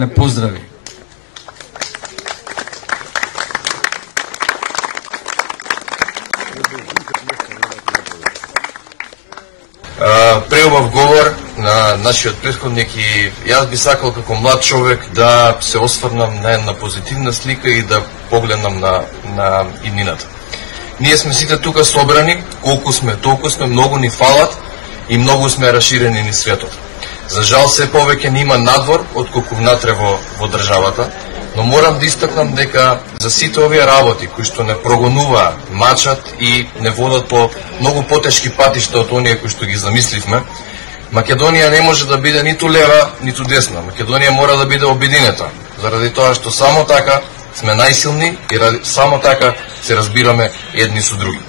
Не поздрави. Преубав говор на нашиот претходник и јас би сакал како млад човек да се осврнам на една позитивна слика и да погледнам на иднината. Ние сме сите тука собрани, колку сме, толку сме, многу ни фалат и многу сме расширени низ светот. За жал се повеќе не има надвор отколку внатре во државата, но морам да истакнам дека за сите овие работи кои што не прогонуваат, мачат и не водат по многу потешки патишта од оние кои што ги замисливме, Македонија не може да биде ниту лева, ниту десна. Македонија мора да биде обединета, заради тоа што само така сме најсилни и само така се разбираме едни со други.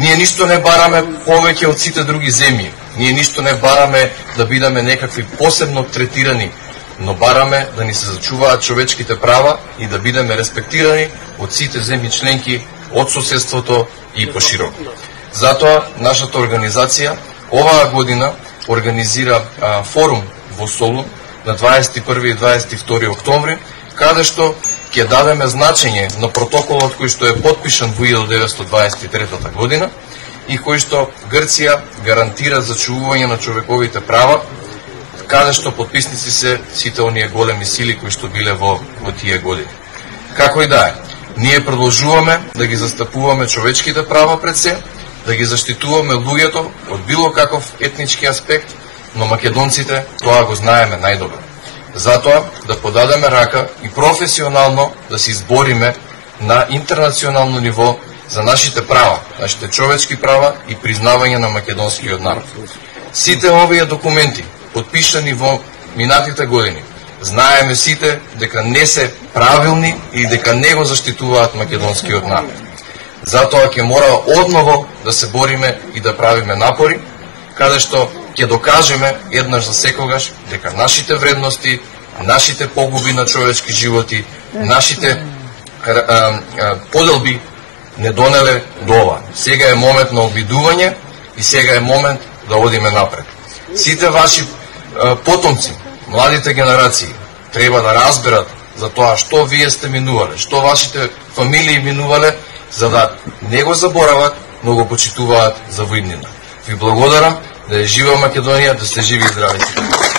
Ние ништо не бараме повеќе од сите други земји. Ние ништо не бараме да бидеме некакви посебно третирани, но бараме да ни се зачуваат човечките права и да бидеме респектирани од сите земји членки, од соседството и пошироко. Затоа нашата организација оваа година организира форум во Солун на 21 и 22 октомври, каде што ќе дадеме значење на протоколот кој што е потпишан во 1923 година и кој што Грција гарантира зачувување на човековите права, каде што потписници се сите оние големи сили кои што биле во тие години. Како и да е, ние продолжуваме да ги застапуваме човечките права пред се, да ги заштитуваме луѓето од било каков етнички аспект, но македонците тоа го знаеме најдобро. Затоа да подадеме рака и професионално да се избориме на интернационално ниво за нашите права, нашите човечки права и признавање на македонскиот народ. Сите овие документи, подпишани во минатите години, знаеме сите дека не се правилни и дека не го заштитуваат македонскиот народ. Затоа ќе мора одново да се бориме и да правиме напори, каде што ќе докажеме еднаш за секогаш дека нашите вредности, нашите погуби на човечки животи, нашите поделби не донеле до ова. Сега е момент на обидување и сега е момент да одиме напред. Сите ваши потомци, младите генерации, треба да разберат за тоа што вие сте минувале, што вашите фамилии минувале, за да не го заборават, но го почитуваат за во иднина. Ви благодарам, да е жива Македонија, да сте живи и здрави.